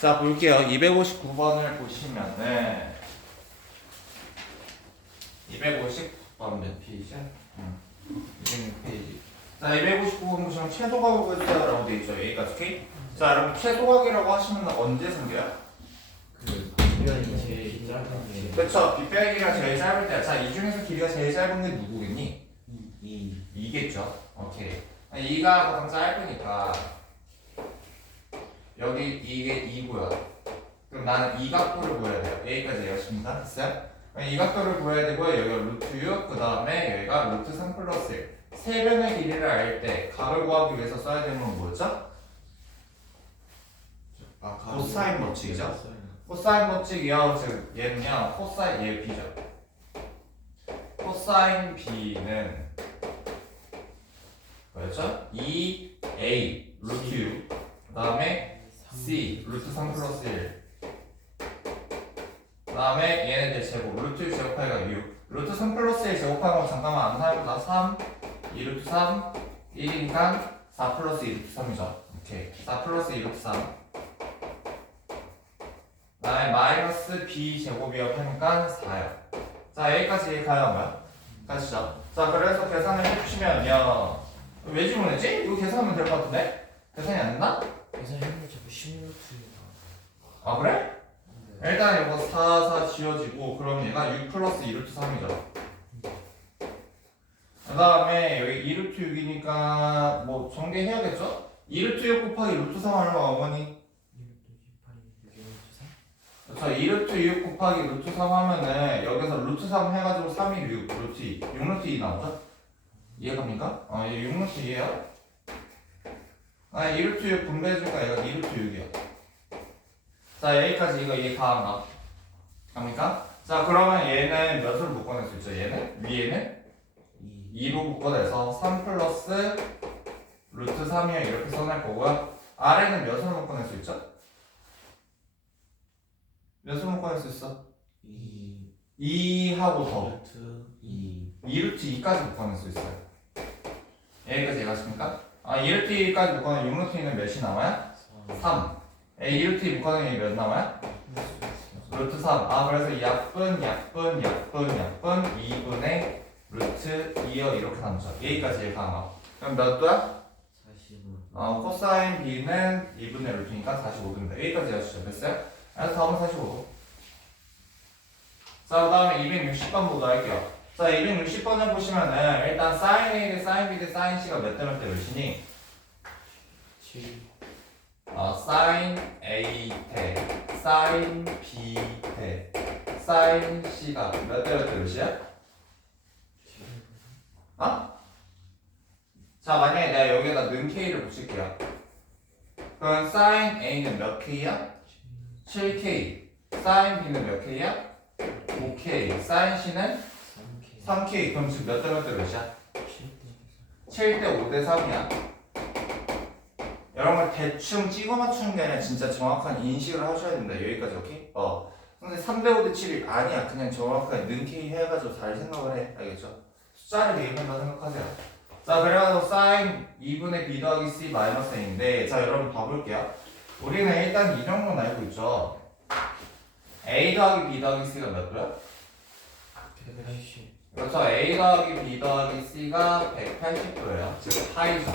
자 볼게요. 259번을 보시면은 259번 몇 페이지야? 응. 206페이지. 자 259번 보시면 구했어요라고 돼 있죠. 여기까지 오케이? 자 여러분 최소각이라고 하시면 언제 생겨요? 그 제일 짧은 게 그렇죠. 빗배기가 제일 짧을 때야. 자이 중에서 길이가 제일 짧은 게 누구겠니? 이 이겠죠. 오케이. 이가 가장 짧으니까 이게 2고요. 그럼 나는 이 각도를 구해야 돼요. A까지 여십니다. 됐어요? 이 각도를 구해야 되고요. 여기가 루트 6, 그 다음에 여기가 루트 3 플러스 1. 세 변의 길이를 알때 각을 구하기 위해서 써야 되는 건 뭐였죠? 아, 코사인 법칙이죠? 코사인 법칙이요. 즉 얘는요. 코사인 얘 B죠. 코사인 B는 뭐였죠? 2A 루트 6 그 다음에 C 루트 3 플러스 1 그 다음에 얘네들 제곱 루트 6 제곱하기가 6 루트 3 플러스 1 제곱하는 거 잠깐만 안 사용보다 3 2 루트 3 1이니까 4 플러스 2 루트 3이죠 오케이 4 플러스 2 루트 3 그 다음에 마이너스 b 제곱이요 하니까 4요. 자 여기까지 가요 뭐야? 가시죠. 자 그래서 계산을 해주시면요. 왜 질문했지? 이거 계산하면 될 것 같은데? 계산이 안 된다? 그래서 형님 자꾸 16루트가 아 그래? 일단 이거 4, 4 지워지고 그럼 얘가 6 플러스 2 루트 3이죠. 그 다음에 여기 2 루트 6이니까 뭐 전개해야겠죠? 2 루트 6 곱하기 루트 3 얼마 어머니? 6루트 18, 6루트 3 자, 2루트 6 곱하기 루트 3 하면은 여기서 루트 3 해가지고 3이 6, 루트 2, 6 루트 2 나오죠? 이해갑니까? 어, 얘 6 루트 2예요. 아, 2루트 6 분배해주니까 얘가 2루트 6이야. 자, 여기까지 이거 이해 가안가? 갑니까? 자, 그러면 얘는 몇을 묶어낼 수 있죠? 얘는? 위에는 2 2로 묶어내서 3 플러스 루트 3이야 이렇게 써낼 거고요. 아래는 몇을 묶어낼 수 있죠? 몇을 묶어낼 수 있어? 2 2하고 더 루트 2 2루트 2까지 묶어낼 수 있어요 여기까지 이해가십니까? 아 2루트 2까지 묶어내면 6루트 2는 몇이 남아요? 4 3 2루트 2 묶어내면 몇 남아요? 루트 3 아 그래서 약분 약분 약분 약분 2분의 루트 2여 이렇게 남죠 여기까지 이해가나 그럼 몇 도야? 45 어, 코사인 b는 2분의 루트니까 45도입니다 여기까지 이해하시죠 됐어요? 그래서 다음은 45도 자, 그 다음에 260번 보도록 할게요. 자, 260번을 보시면은 일단 사인 A 대 사인 B 대 사인 C가 몇 대 몇 대 몇이니? 7 어, 사인 A 대 사인 B 대 사인 C가 몇 대 몇 대 몇이야? 어? 자, 만약에 내가 여기에다 는 K를 붙일게요. 그럼 사인 A는 몇 K야? 7K. 사인 B는 몇 K야? 5K. 사인 C는 3K 3K. 그럼 지금 몇 대 몇 대 몇이야? 7대 7대 5대 3이야. 여러분 대충 찍어 맞추는 게 아니라 진짜 정확한 인식을 하셔야 된다. 여기까지 오케이? 어. 근데 3대 5대 7이 아니야. 그냥 정확하게 는 K 해가지고 잘 생각을 해. 알겠죠? 숫자를 대입한다 생각하세요. 자, 그래가지고 사인 2분의 b 더하기 c 마이너스 a인데 자, 여러분 봐볼게요. 우리는 일단 이 정도는 알고 있죠. a 더하기 b 더하기 c가 몇 도야? 180 그렇죠. A 더하기 B 더하기 C가 180도예요. 즉 파이죠.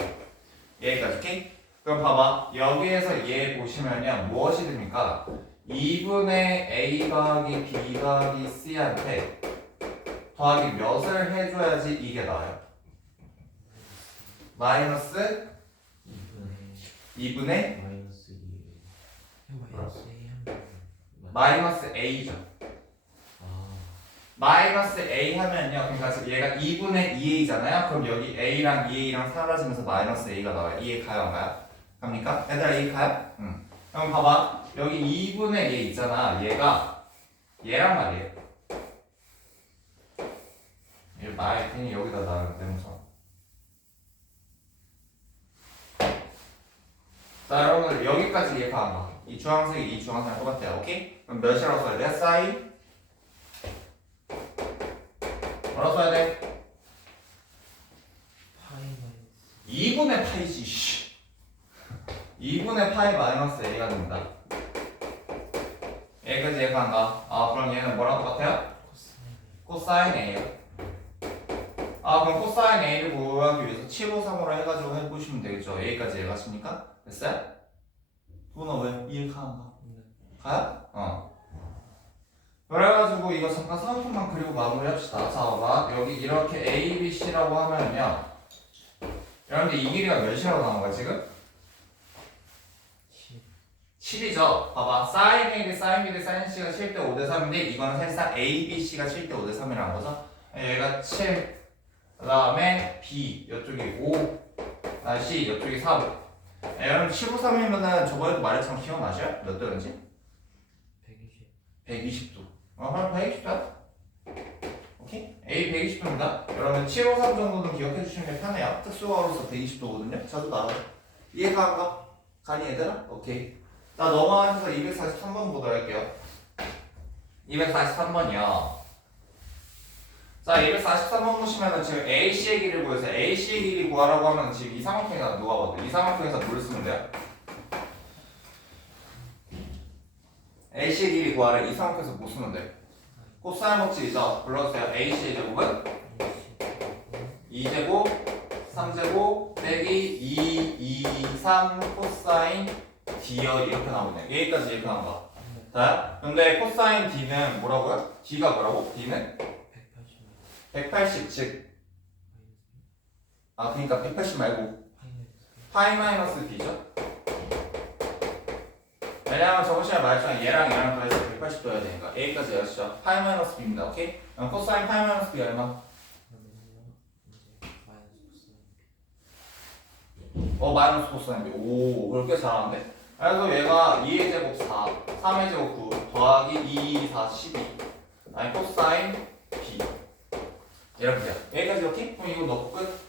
얘까지 오케이? 그럼 봐봐. 여기에서 얘 보시면요. 무엇이 됩니까? 2분의 A 더하기 B 더하기 C한테 더하기 몇을 해줘야지 이게 나와요? 마이너스 2분의 2분의 마이너스 2 마이너스 2 마이너스 A죠. 아 마이너스 A 하면요. 그러니까 얘가 2분의 2A잖아요. 그럼 여기 A랑 2A랑 사라지면서 마이너스 A가 나와요. 이해 가요, 안 가요? 갑니까? 얘들아, 이해 가요? 응. 그럼 봐봐. 여기 2분의 얘 있잖아. 얘가 얘란 말이에요. 얘 나의 괜히 여기다 놔야 되면서. 자, 여러분들 여기까지 이해 가안 가? 이 주황색이 이 주황색이랑 똑같아요. 오케이? 그럼 몇이라고 써야 돼? 사인 뭐라고 써야 돼? 파이 마이너스 2분의 파이지 씨. 2분의 파이 마이너스 a가 됩니다 여기까지 이해가는가? 아 그럼 얘는 뭐랑 똑같아요? 코사인 A요. 아 그럼 코사인 A를 구하기 위해서 753으로 해가지고 해보시면 되겠죠. A까지 이해갔습니까? 됐어요? 누나 왜 이해 가는가? 네. 가요? 이거 잠깐 사은품만 그리고 마무리합시다. 자, 봐. 여기 이렇게 A, B, C라고 하면요. 여러분들 이 길이가 몇이라고 나온 거야 지금? 7 7이죠. 봐봐. 사인 A 대 사인 B 대 사인 C가 7대 5 대 3인데 이거는 사실상 A, B, C가 7대 5 대 3이라는 거죠. 얘가 7, 그 다음에 B, 이쪽이 5, 아, C, 이쪽이 3. 네, 여러분 7, 5, 3이면은 저번에도 말했지만 기억나셔요? 몇 도인지? 120 120도. 어, 그럼 120도. 오케이? A 120도입니다. 여러분 753 정도는 기억해 주시는 게 편해요. 특수어로서 120도거든요. 저도 나와요. 이해가 안 가? 가니 얘들아? 오케이. 자 넘어가면서 243번 보도록 할게요. 243번이요. 자 243번 보시면은 지금 AC의 길이를 구해서 AC의 길이 구하라고 하면 지금 이삼각형에다 누가 봐도 이삼각형에서 뭘 쓰면 돼요? AC의 길이 구하래 이삼각형에서 뭐 쓰면 돼? 코사인 법칙이죠. 불러주세요. AC의 제곱은 2제곱, 3제곱, 빼기 2, 2, 3 코사인 D열 이렇게 나오네. 여기까지 이렇게 나온 거. 자, 근데 코사인 D는 뭐라고요? D가 뭐라고? D는 180 180, 즉, 아, 그러니까 180 말고 파이 마이너스 B죠? 왜냐면 저번 시간에 말했잖아요. 얘랑 얘랑 더해서 180 넣어야 되니까. A까지 여시죠. 파이 마이너스 B입니다. 오케이? 그럼 코사인 파이 마이너스 B 얼마? 어 마이너스 코사인 B 오 그렇게 잘하는데 그래서 얘가 2의 제곱 4 3의 제곱 9 더하기 2, 4, 12 아니 코사인 B 이렇게 돼요 여기까지 이렇게? 그럼 이거 넣고 끝